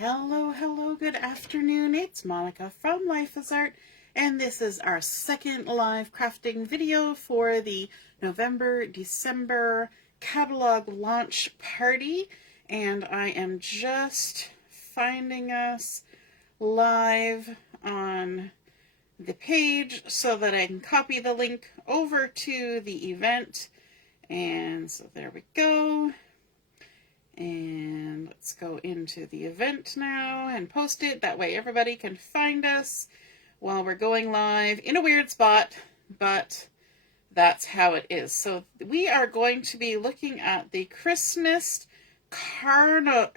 Hello, hello, good afternoon. It's Monica from Life is Art, and this is our second live crafting video for the November-December catalog launch party. And I am just finding us live on the page so that I can copy the link over to the event. And so there we go. And let's go into the event now and post it. That way everybody can find us while we're going live in a weird spot, but that's how it is. So we are going to be looking at the Christmas Cardinal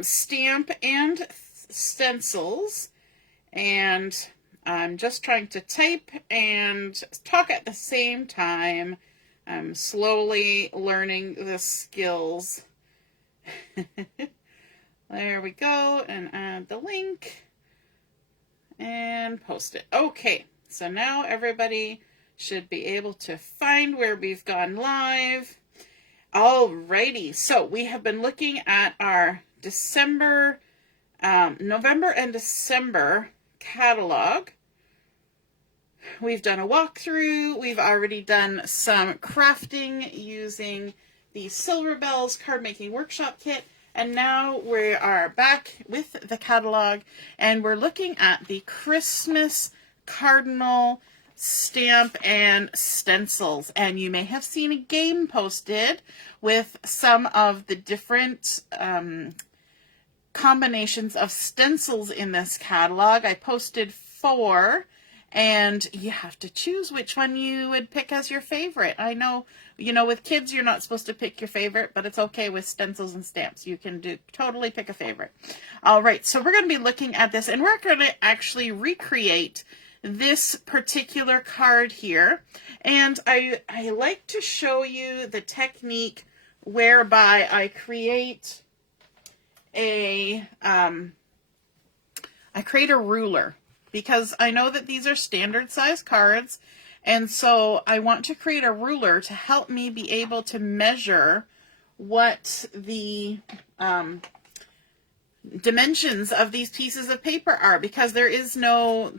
stamp and stencils. And I'm just trying to type and talk at the same time. I'm slowly learning the skills. There we go, and add the link and post it. Okay, so now everybody should be able to find where we've gone live. Alrighty, so we have been looking at our November and December catalog. We've done a walkthrough. We've already done some crafting using the Silver Bells card making workshop kit. And now we are back with the catalog and we're looking at the Christmas Cardinal stamp and stencils. And you may have seen a game posted with some of the different combinations of stencils in this catalog. I posted 4. And you have to choose which one you would pick as your favorite. I know, with kids, you're not supposed to pick your favorite, but it's okay with stencils and stamps. You can totally pick a favorite. All right, so we're going to be looking at this, and we're going to actually recreate this particular card here. And I like to show you the technique whereby I create a ruler. Because I know that these are standard size cards, and so I want to create a ruler to help me be able to measure what the dimensions of these pieces of paper are, because there's no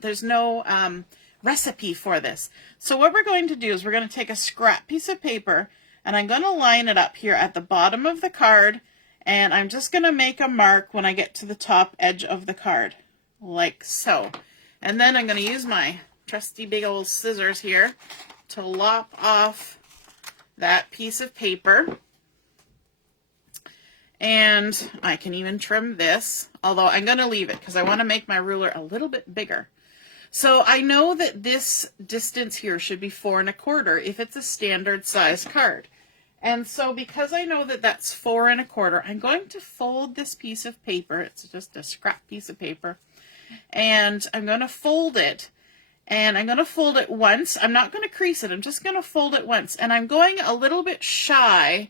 recipe for this. So what we're going to do is we're going to take a scrap piece of paper, and I'm going to line it up here at the bottom of the card, and I'm just going to make a mark when I get to the top edge of the card, like so. And then I'm going to use my trusty big old scissors here to lop off that piece of paper. And I can even trim this, although I'm going to leave it because I want to make my ruler a little bit bigger. So I know that this distance here should be 4 1/4 if it's a standard size card. And so because I know that that's 4 1/4, I'm going to fold this piece of paper. It's just a scrap piece of paper. And I'm going to fold it, and I'm going to fold it once. I'm not going to crease it. I'm just going to fold it once, and I'm going a little bit shy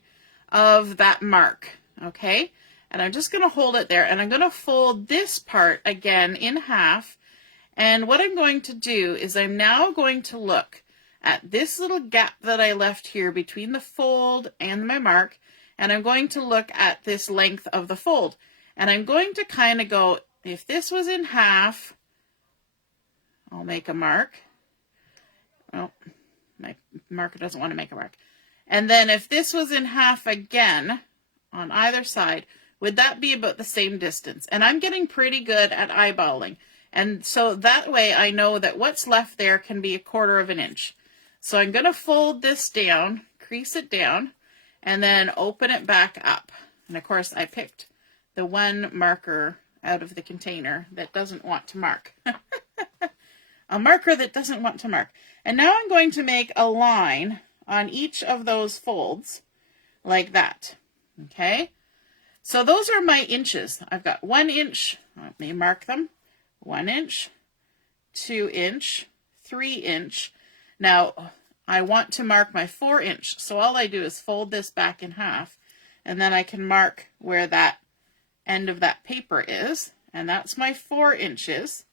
of that mark, okay? And I'm just going to hold it there, and I'm going to fold this part again in half. And what I'm going to do is I'm now going to look at this little gap that I left here between the fold and my mark, and I'm going to look at this length of the fold. And I'm going to kind of go, if this was in half, I'll make a mark. Oh, my marker doesn't want to make a mark. And then if this was in half again on either side, would that be about the same distance? And I'm getting pretty good at eyeballing. And so that way I know that what's left there can be 1/4 inch. So I'm going to fold this down, crease it down, and then open it back up. And of course I picked the one marker out of the container that doesn't want to mark. A marker that doesn't want to mark. And now I'm going to make a line on each of those folds like that. Okay? So those are my inches. I've got 1 inch. Let me mark them. 1 inch, 2 inch, 3 inch. Now I want to mark my 4 inch. So all I do is fold this back in half, and then I can mark where that end of that paper is, and that's my 4 inches.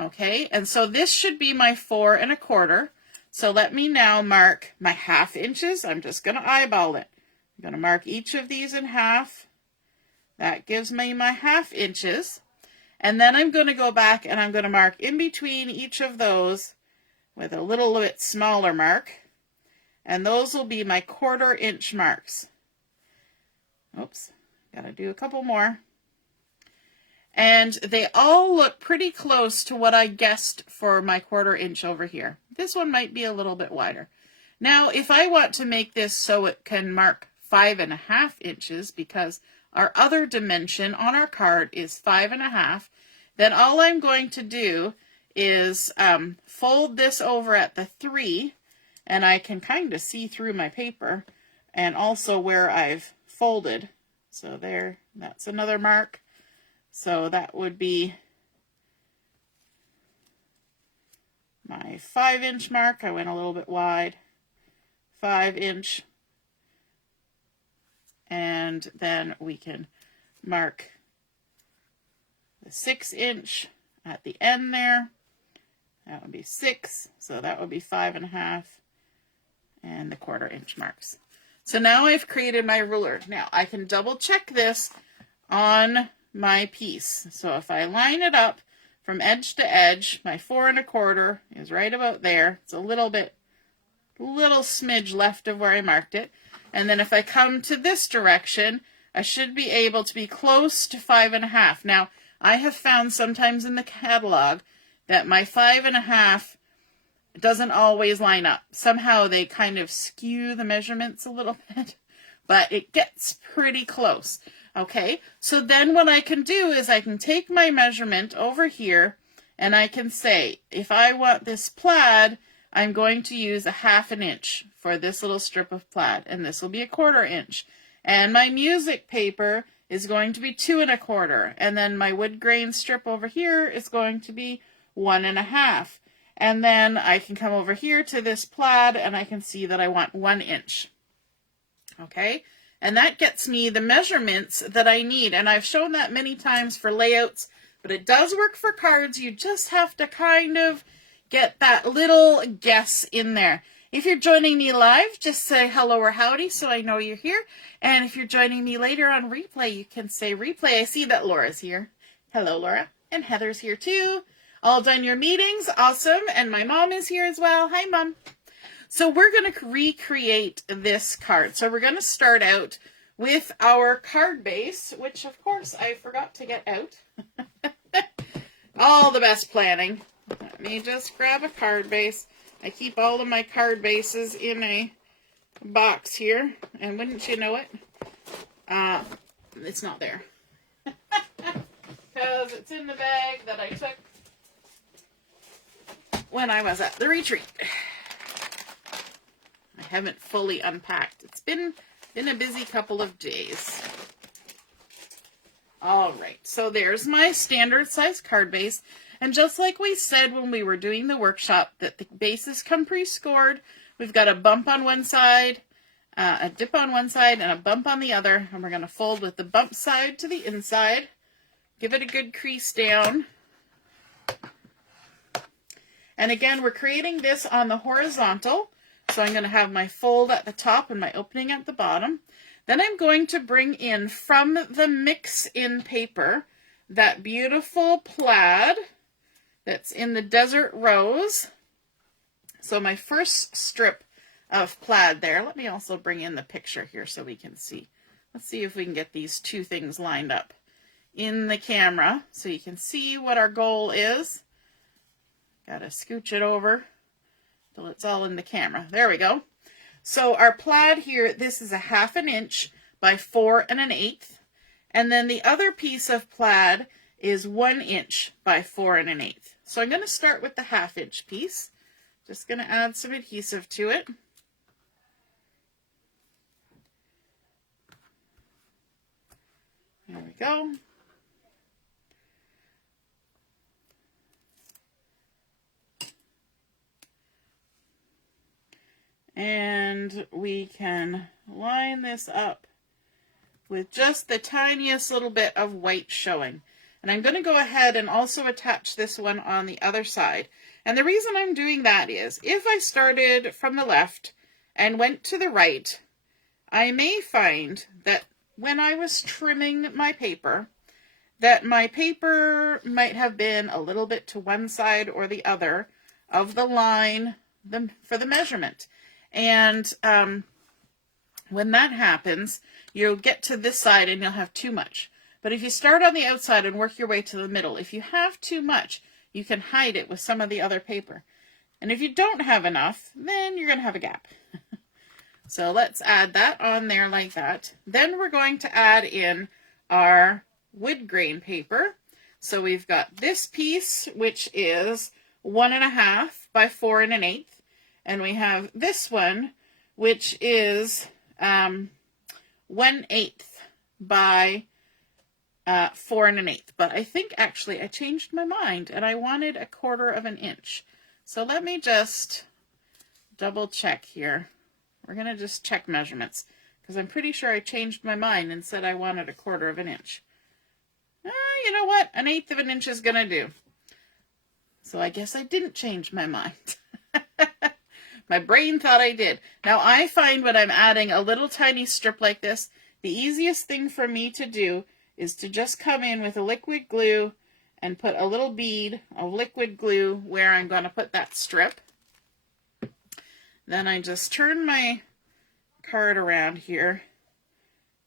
Okay, and so this should be my 4 1/4. So let me now mark my 1/2 inches. I'm just going to eyeball it. I'm going to mark each of these in half, That gives me my 1/2 inches. And then I'm going to go back and I'm going to mark in between each of those with a little bit smaller mark. And those will be my 1/4 inch marks. Oops, got to do a couple more. And they all look pretty close to what I guessed for my 1/4 inch over here. This one might be a little bit wider. Now, if I want to make this so it can mark 5.5 inches, because our other dimension on our card is 5.5, then all I'm going to do is fold this over at the 3, and I can kind of see through my paper, and also where I've folded. So there, that's another mark. So that would be my 5-inch mark. I went a little bit wide. 5-inch. And then we can mark the 6-inch at the end there. That would be 6. So that would be 5.5. And the 1/4 inch marks. So now I've created my ruler. Now I can double check this on my piece. So if I line it up from edge to edge, my 4 1/4 is right about there. It's a little smidge left of where I marked it. And then if I come to this direction, I should be able to be close to 5.5. Now, I have found sometimes in the catalog that my 5.5 doesn't always line up. Somehow they kind of skew the measurements a little bit, but it gets pretty close. Okay, so then what I can do is I can take my measurement over here and I can say, if I want this plaid, I'm going to use a 1/2 inch for this little strip of plaid, and this will be a 1/4 inch. And my music paper is going to be 2 1/4, and then my wood grain strip over here is going to be 1 1/2. And then I can come over here to this plaid and I can see that I want 1 inch. Okay, and that gets me the measurements that I need. And I've shown that many times for layouts, but it does work for cards. You just have to kind of get that little guess in there. If you're joining me live, just say hello or howdy so I know you're here. And if you're joining me later on replay, you can say replay. I see that Laura's here. Hello, Laura. And Heather's here too. All done your meetings? Awesome. And my mom is here as well. Hi, Mom. So we're going to recreate this card. So we're going to start out with our card base, which of course I forgot to get out. All the best planning. Let me just grab a card base. I keep all of my card bases in a box here, and wouldn't you know it, it's not there. Because it's in the bag that I took when I was at the retreat. I haven't fully unpacked. It's been a busy couple of days. All right, so there's my standard size card base. And just like we said when we were doing the workshop, that the bases come pre-scored. We've got a bump on one side, a dip on one side, and a bump on the other. And we're going to fold with the bump side to the inside. Give it a good crease down. And again, we're creating this on the horizontal. So I'm going to have my fold at the top and my opening at the bottom. Then I'm going to bring in from the mix-in paper that beautiful plaid that's in the Desert Rose. So my first strip of plaid there. Let me also bring in the picture here so we can see. Let's see if we can get these two things lined up in the camera so you can see what our goal is. Gotta scooch it over till it's all in the camera. There we go. So our plaid here, this is a 1/2 inch by 4 1/8. And then the other piece of plaid is 1 inch by 4 1/8. So I'm going to start with the 1/2 inch piece. Just going to add some adhesive to it. There we go. And we can line this up with just the tiniest little bit of white showing. And I'm going to go ahead and also attach this one on the other side. And the reason I'm doing that is, if I started from the left and went to the right, I may find that when I was trimming my paper that my paper might have been a little bit to one side or the other of the line for the measurement. And when that happens, you'll get to this side and you'll have too much. But if you start on the outside and work your way to the middle, if you have too much, you can hide it with some of the other paper. And if you don't have enough, then you're going to have a gap. So let's add that on there like that. Then we're going to add in our wood grain paper. So we've got this piece, which is 1.5 by 4 1/8. And we have this one, which is 1/8 by 4 1/8. But I think actually I changed my mind and I wanted 1/4 inch. So let me just double check here. We're going to just check measurements because I'm pretty sure I changed my mind and said I wanted 1/4 inch. You know what? 1/8 inch is going to do. So I guess I didn't change my mind. My brain thought I did. Now I find when I'm adding a little tiny strip like this, the easiest thing for me to do is to just come in with a liquid glue and put a little bead of liquid glue where I'm going to put that strip. Then I just turn my card around here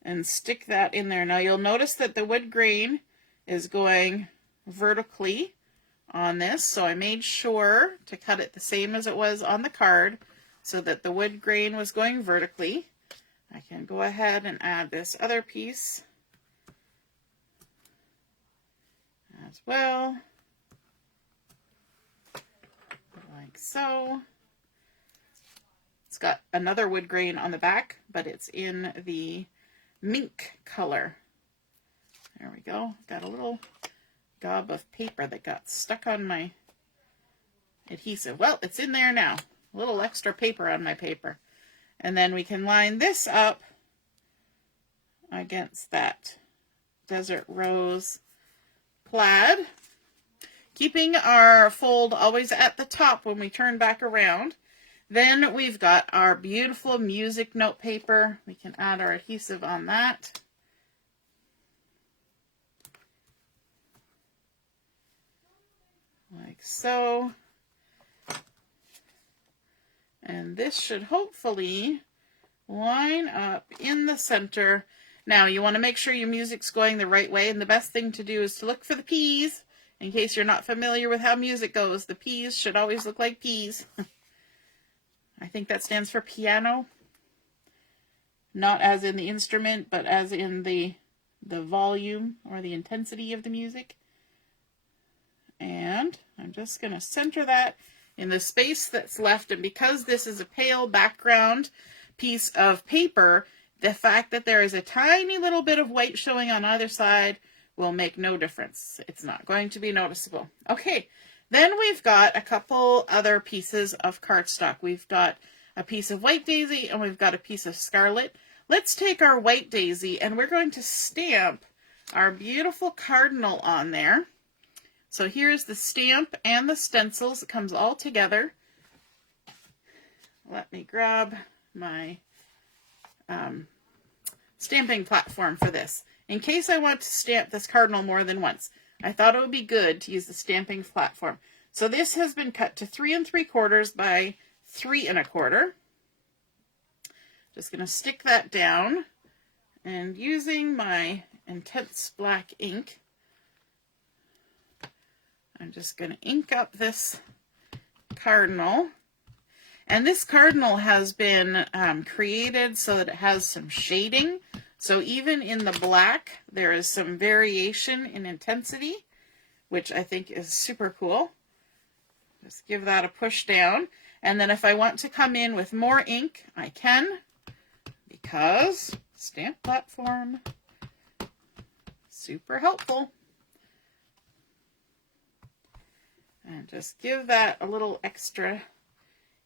and stick that in there. Now you'll notice that the wood grain is going vertically on this, so I made sure to cut it the same as it was on the card so that the wood grain was going vertically. I can go ahead and add this other piece as well, like so. It's got another wood grain on the back, but it's in the mink color. There we go. Got a little gob of paper that got stuck on my adhesive. Well, it's in there now. A little extra paper on my paper. And then we can line this up against that Desert Rose plaid, keeping our fold always at the top when we turn back around. Then we've got our beautiful music note paper. We can add our adhesive on that. Like so. And this should hopefully line up in the center. Now you want to make sure your music's going the right way, and the best thing to do is to look for the P's. In case you're not familiar with how music goes, the P's should always look like P's. I think that stands for piano. Not as in the instrument, but as in the volume or the intensity of the music. And I'm just going to center that in the space that's left. And because this is a pale background piece of paper, the fact that there is a tiny little bit of white showing on either side will make no difference. It's not going to be noticeable. Okay, then we've got a couple other pieces of cardstock. We've got a piece of white daisy and we've got a piece of scarlet. Let's take our white daisy and we're going to stamp our beautiful cardinal on there. So here's the stamp and the stencils. It comes all together. Let me grab my stamping platform for this. In case I want to stamp this cardinal more than once, I thought it would be good to use the stamping platform. So this has been cut to 3 3/4 by 3 1/4. Just going to stick that down, and using my intense black ink, I'm just going to ink up this cardinal. And this cardinal has been created so that it has some shading. So even in the black, there is some variation in intensity, which I think is super cool. Just give that a push down. And then if I want to come in with more ink, I can, because stamp platform, super helpful. And just give that a little extra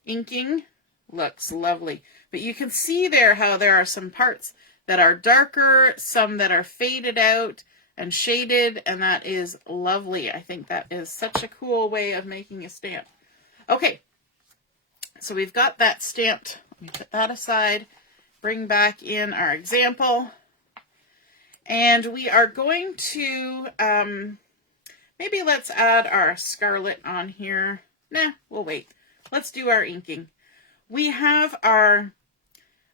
inking. Looks lovely. But you can see there how there are some parts that are darker, some that are faded out and shaded, and that is lovely. I think that is such a cool way of making a stamp. Okay, so we've got that stamped. Let me put that aside. Bring back in our example. And we are going to, maybe let's add our Scarlet on here. Nah, we'll wait. Let's do our inking. We have our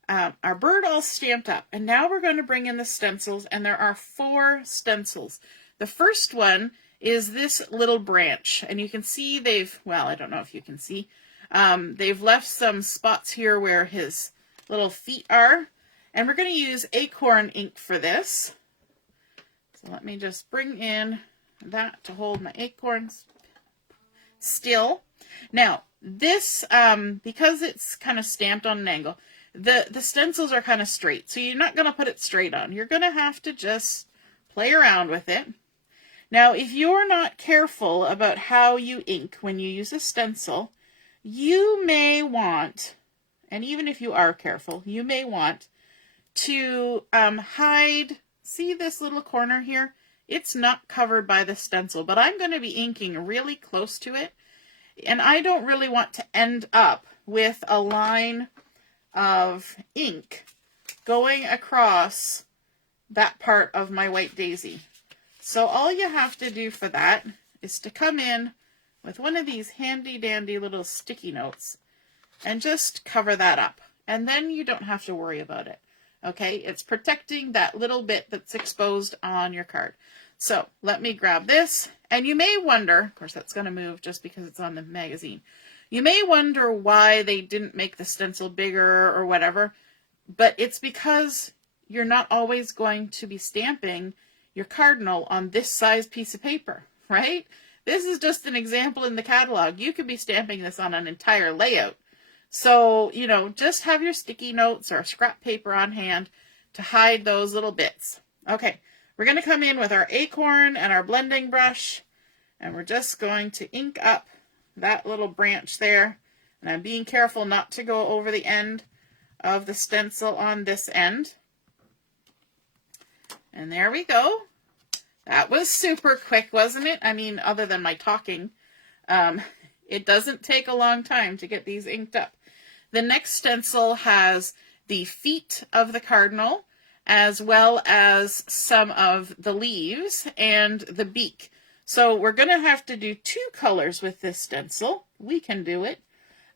bird all stamped up, and now we're going to bring in the stencils, and there are 4 stencils. The first one is this little branch, and you can see they've, well, I don't know if you can see, they've left some spots here where his little feet are, and we're going to use Acorn ink for this. So let me just bring in that to hold my acorns still. Now, this, because it's kind of stamped on an angle, the stencils are kind of straight, so you're not going to put it straight on. You're going to have to just play around with it. Now, if you're not careful about how you ink when you use a stencil, you may want, and even if you are careful, you may want to hide, see this little corner here? It's not covered by the stencil, but I'm going to be inking really close to it, and I don't really want to end up with a line of ink going across that part of my white daisy. So all you have to do for that is to come in with one of these handy dandy little sticky notes and just cover that up. And then you don't have to worry about it. Okay, it's protecting that little bit that's exposed on your card. So let me grab this, and you may wonder, of course that's going to move just because it's on the magazine. You may wonder why they didn't make the stencil bigger or whatever, but it's because you're not always going to be stamping your Cardinal on this size piece of paper, right? This is just an example in the catalog. You could be stamping this on an entire layout. So, you know, just have your sticky notes or scrap paper on hand to hide those little bits. Okay, we're going to come in with our Acorn and our blending brush, and we're just going to ink up that little branch there. And I'm being careful not to go over the end of the stencil on this end. And there we go. That was super quick, wasn't it? I mean, other than my talking, it doesn't take a long time to get these inked up. The next stencil has the feet of the Cardinal, as well as some of the leaves and the beak. So we're going to have to do 2 colors with this stencil. We can do it.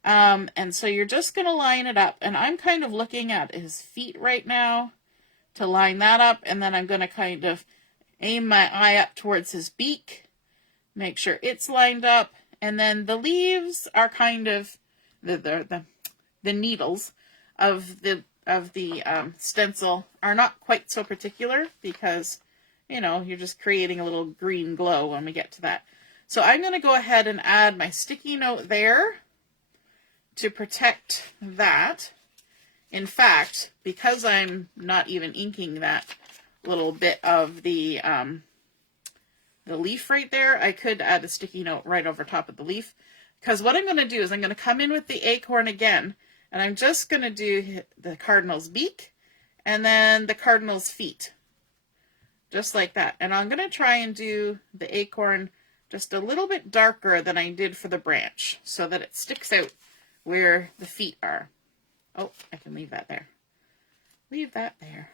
And so you're just going to line it up. And I'm kind of looking at his feet right now to line that up. And then I'm going to kind of aim my eye up towards his beak. Make sure it's lined up. And then the leaves are kind of the needles of the stencil are not quite so particular because, you know, you're just creating a little green glow when we get to that. So I'm going to go ahead and add my sticky note there to protect that. In fact, because I'm not even inking that little bit of the leaf right there, I could add a sticky note right over top of the leaf. Because what I'm going to do is I'm going to come in with the Acorn again, and I'm just going to do the Cardinal's beak and then the Cardinal's feet. Just like that. And I'm going to try and do the Acorn just a little bit darker than I did for the branch so that it sticks out where the feet are. Oh, I can leave that there. Leave that there.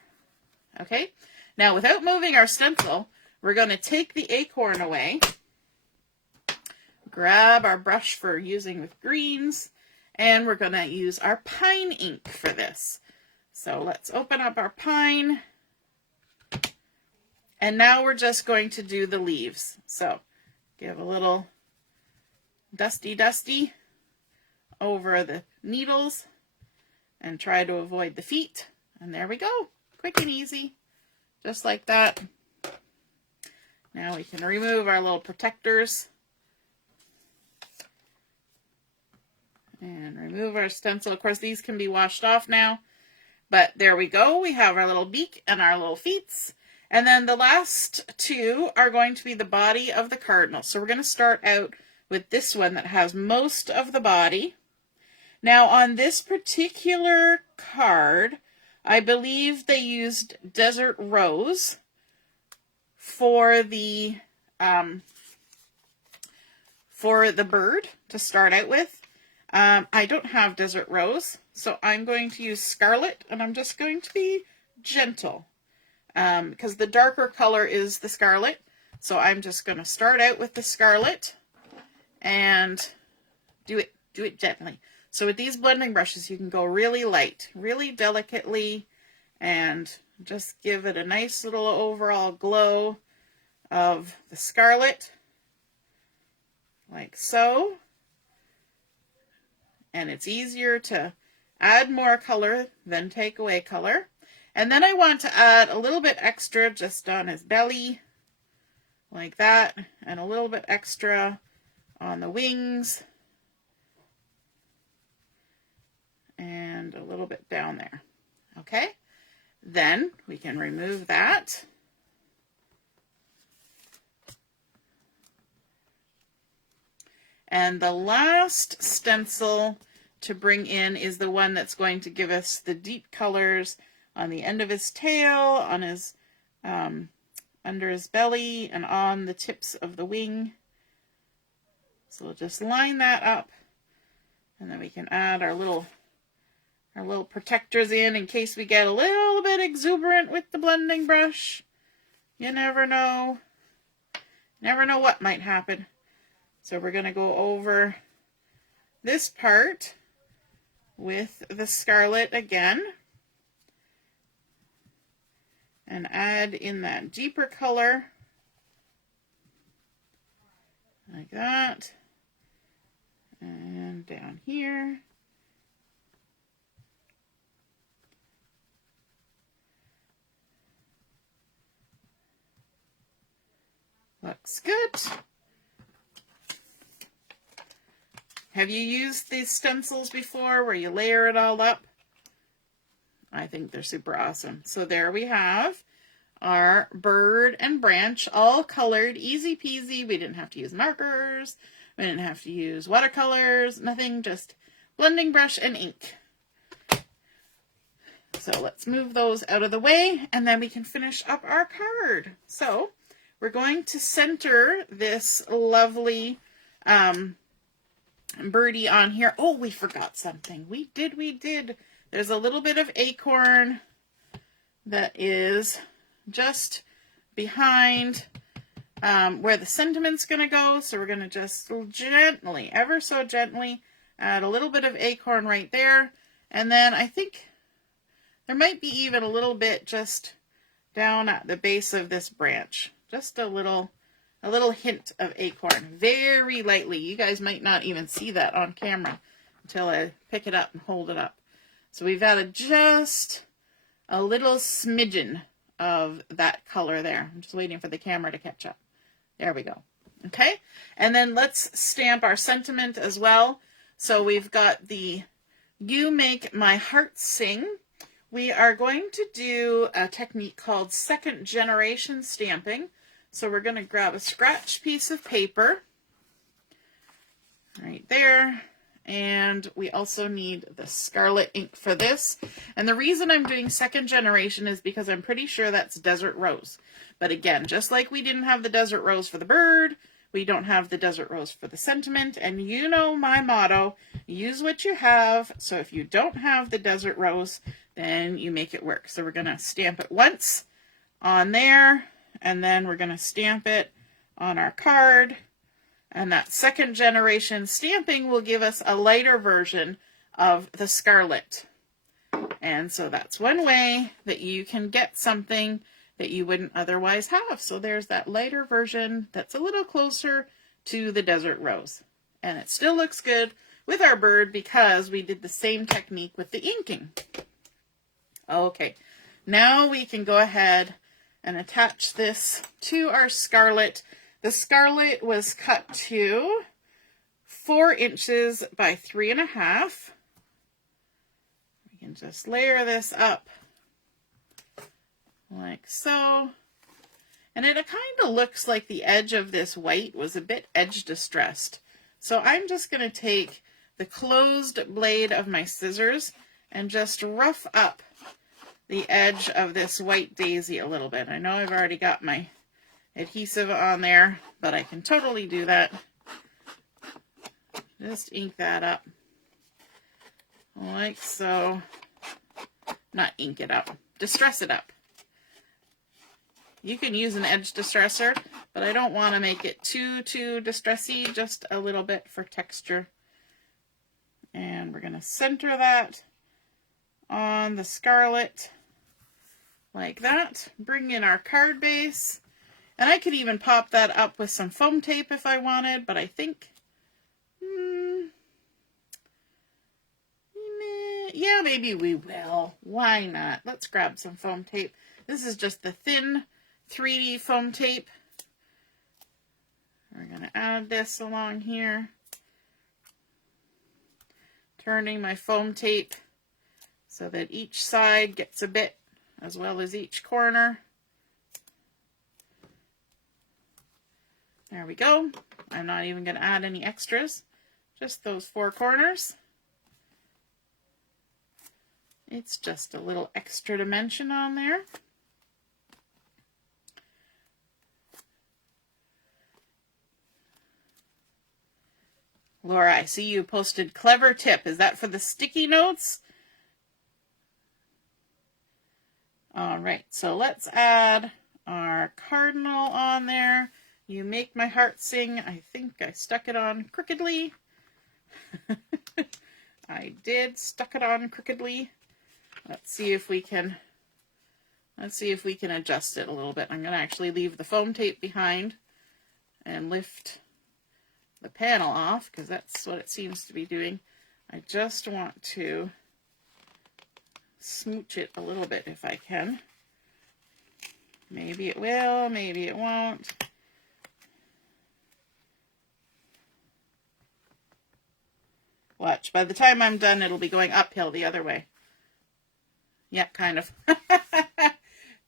Okay. Now, without moving our stencil, we're going to take the Acorn away. Grab our brush for using with greens, and we're going to use our pine ink for this. So let's open up our pine. And now we're just going to do the leaves. So give a little dusty over the needles and try to avoid the feet. And there we go. Quick and easy. Just like that. Now we can remove our little protectors. And remove our stencil. Of course, these can be washed off now. But there we go. We have our little beak and our little feet. And then the last 2 are going to be the body of the Cardinal. So we're going to start out with this one that has most of the body. Now on this particular card, I believe they used Desert Rose for the bird to start out with. I don't have Desert Rose, so I'm going to use Scarlet, and I'm just going to be gentle. because the darker color is the scarlet. So I'm just going to start out with the scarlet and do it gently. So with these blending brushes, you can go really light, really delicately, and just give it a nice little overall glow of the scarlet, like so. And it's easier to add more color than take away color. And then I want to add a little bit extra just on his belly, like that, and a little bit extra on the wings, and a little bit down there. Okay, then we can remove that. And the last stencil to bring in is the one that's going to give us the deep colors on the end of his tail, on his under his belly, and on the tips of the wing. So we'll just line that up, and then we can add our little protectors in case we get a little bit exuberant with the blending brush. You never know. Never know what might happen. So we're going to go over this part with the scarlet again and add in that deeper color like that, and down here. Looks good. Have you used these stencils before where you layer it all up? I think they're super awesome. So there we have our bird and branch all colored, easy peasy. We didn't have to use markers. We didn't have to use watercolors, nothing, just blending brush and ink. So let's move those out of the way, and then we can finish up our card. So we're going to center this lovely birdie on here. Oh, we forgot something. We did. There's a little bit of acorn that is just behind where the sentiment's going to go. So we're going to just gently, ever so gently, add a little bit of acorn right there. And then I think there might be even a little bit just down at the base of this branch. Just a little hint of acorn, very lightly. You guys might not even see that on camera until I pick it up and hold it up. So we've added just a little smidgen of that color there. I'm just waiting for the camera to catch up. There we go. Okay, and then let's stamp our sentiment as well. So we've got the "You Make My Heart Sing." We are going to do a technique called second generation stamping. So we're going to grab a scratch piece of paper right there. And we also need the scarlet ink for this. And the reason I'm doing second generation is because I'm pretty sure that's Desert Rose. But again, just like we didn't have the Desert Rose for the bird, we don't have the Desert Rose for the sentiment. And you know my motto, use what you have. So if you don't have the Desert Rose, then you make it work. So we're going to stamp it once on there, and then we're going to stamp it on our card. And that second generation stamping will give us a lighter version of the scarlet. And so that's one way that you can get something that you wouldn't otherwise have. So there's that lighter version that's a little closer to the Desert Rose. And it still looks good with our bird because we did the same technique with the inking. Okay, now we can go ahead and attach this to our scarlet. The scarlet was cut to 4 inches by 3.5. We can just layer this up like so. And it kind of looks like the edge of this white was a bit edge distressed. So I'm just going to take the closed blade of my scissors and just rough up the edge of this white daisy a little bit. I know I've already got my adhesive on there, but I can totally do that. Just ink that up like so. Not ink it up, distress it up. You can use an edge distressor, but I don't want to make it too distressy, just a little bit for texture. And we're going to center that on the Scarlet like that. Bring in our card base. And I could even pop that up with some foam tape if I wanted, but I think, yeah, maybe we will. Why not? Let's grab some foam tape. This is just the thin 3D foam tape. We're going to add this along here. Turning my foam tape so that each side gets a bit as well as each corner. There we go. I'm not even going to add any extras, just those 4 corners. It's just a little extra dimension on there. Laura, I see you posted clever tip. Is that for the sticky notes? All right, so let's add our Cardinal on there. You make my heart sing. I think I stuck it on crookedly. I did stuck it on crookedly. Let's see if we can adjust it a little bit. I'm going to actually leave the foam tape behind and lift the panel off because that's what it seems to be doing. I just want to smooch it a little bit if I can. Maybe it will, maybe it won't. Watch, by the time I'm done, it'll be going uphill the other way. Yeah, kind of.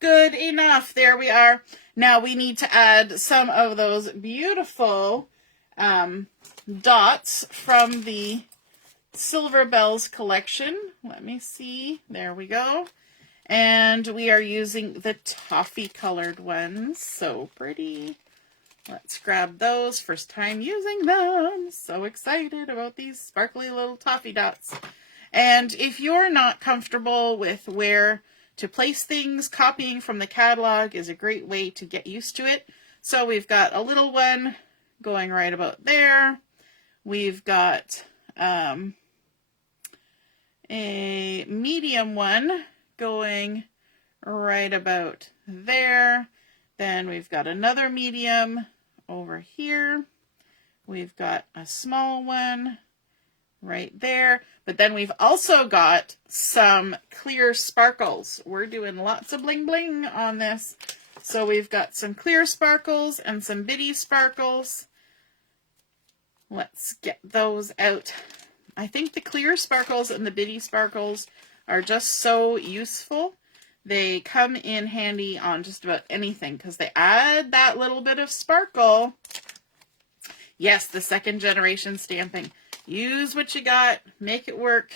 Good enough. There we are. Now we need to add some of those beautiful dots from the Silver Bells collection. Let me see. There we go. And we are using the toffee colored ones. So pretty. Let's grab those. First time using them. So excited about these sparkly little toffee dots. And if you're not comfortable with where to place things, copying from the catalog is a great way to get used to it. So we've got a little one going right about there. We've got a medium one going right about there. Then we've got another medium over here. We've got a small one right there. But then we've also got some clear sparkles. We're doing lots of bling bling on this. So we've got some clear sparkles and some bitty sparkles. Let's get those out. I think the clear sparkles and the bitty sparkles are just so useful. They come in handy on just about anything because they add that little bit of sparkle. Yes, the second generation stamping. Use what you got, make it work.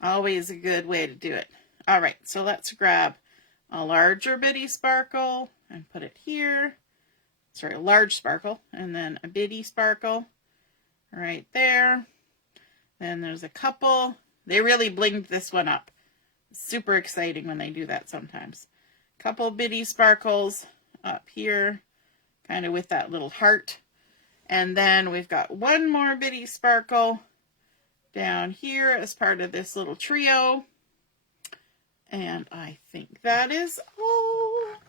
Always a good way to do it. All right, so let's grab a larger bitty sparkle and put it here. Sorry, a large sparkle and then a bitty sparkle right there. Then there's a couple. They really blinged this one up. Super exciting when they do that sometimes. Couple bitty sparkles up here, kind of with that little heart. And then we've got one more bitty sparkle down here as part of this little trio. And I think that is all.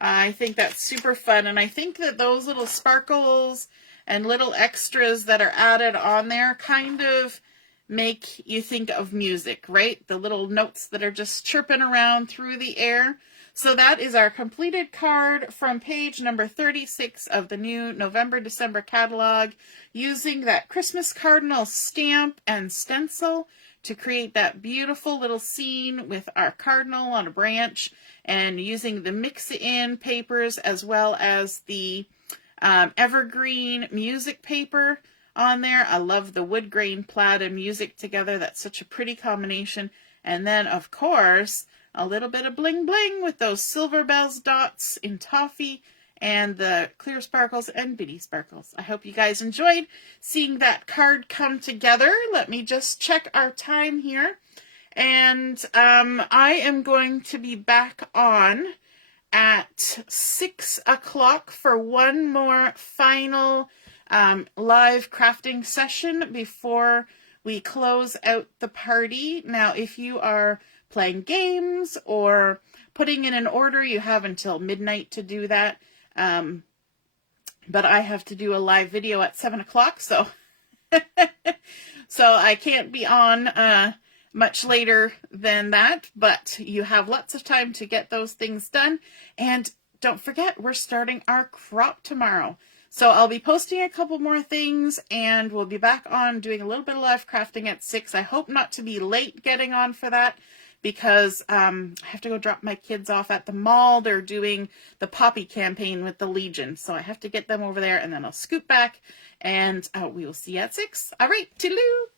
I think that's super fun. And I think that those little sparkles and little extras that are added on there kind of make you think of music, right? The little notes that are just chirping around through the air. So that is our completed card from page number 36 of the new November-December catalog, using that Christmas Cardinal stamp and stencil to create that beautiful little scene with our cardinal on a branch, and using the mix-in papers as well as the Evergreen music paper on there. I love the Woodgrain, Plaid, and music together. That's such a pretty combination. And then, of course, a little bit of bling bling with those Silver Bells dots in toffee and the clear sparkles and bitty sparkles. I hope you guys enjoyed seeing that card come together. Let me just check our time here. And I am going to be back on at 6 o'clock for one more final live crafting session before we close out the party. Now, if you are playing games or putting in an order, you have until midnight to do that. But I have to do a live video at 7 o'clock, so so I can't be on much later than that, but you have lots of time to get those things done. And don't forget, we're starting our crop tomorrow. So I'll be posting a couple more things, and we'll be back on doing a little bit of live crafting at 6. I hope not to be late getting on for that, because I have to go drop my kids off at the mall. They're doing the Poppy campaign with the Legion, so I have to get them over there, and then I'll scoot back, and we will see you at 6. All right, toodaloo!